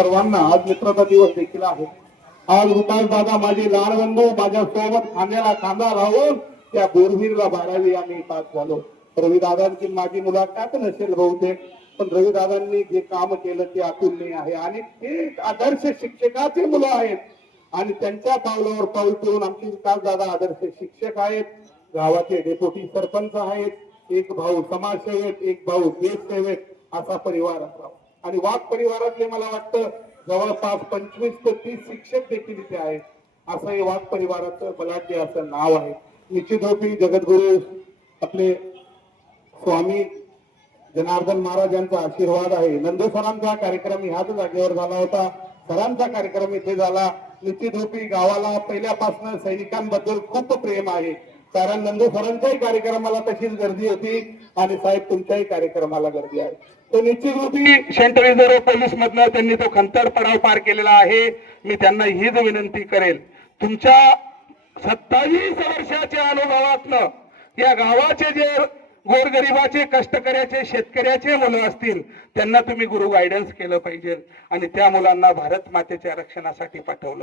सर्वांना आज मित्रता दिवस देखील आहे. आज विकास दादा माझे लहान बंधू माझ्या सोबत खांद्याला खांदा लावून त्या बोरवीरला 12वी आम्ही पास झालो. रवी दादांची माझी मुलाखत नसेल बहुतेक, पण रवी दादांनी जे काम केलं ते अतुलनीय आहे आणि ते आदर्श शिक्षकाचे मुलं आहेत आणि त्यांच्या पावलावर पाऊल ठेवून आमचे विकास दादा आदर्श शिक्षक आहेत. गावाचे डेप्युटी सरपंच आहेत. एक भाऊ समाजसेवक, एक भाऊ देशसेवक असा परिवार असावा. आणि वाघ परिवारातले मला वाटतं जवळपास 25 ते 30 शिक्षक देखील इथे आहेत. असं हे वाघ परिवाराचं बलाढ्य असं नाव आहे. निश्चितरूपी जगद्गुरु आपले स्वामी जनार्दन महाराज यांचा आशीर्वाद आहे. नंदू सरांचा कार्यक्रम ह्याच जागेवर झाला होता. सरांचा कार्यक्रम इथे झाला. निश्चितरूपी गावाला पहिल्यापासून सैनिकांबद्दल खूप प्रेम आहे. कारण नंदू सरांच्याही कार्यक्रमाला तशीच गर्दी होती आणि साहेब तुमच्याही कार्यक्रमाला गर्दी आहे. तो निश्चितरूपी सेंट्रल रिझर्व्ह पोलीस मधनं त्यांनी तो खंतर पडाव पार केलेला आहे. मी त्यांना हीच विनंती करेल, तुमच्या 27 वर्षाच्या अनुभवातनं या गावाचे जे गोरगरिबाचे कष्टकऱ्याचे शेतकऱ्याचे मुलं असतील त्यांना तुम्ही गुरु गायडन्स केलं पाहिजे आणि त्या मुलांना भारत मातेच्या रक्षणासाठी पाठवलं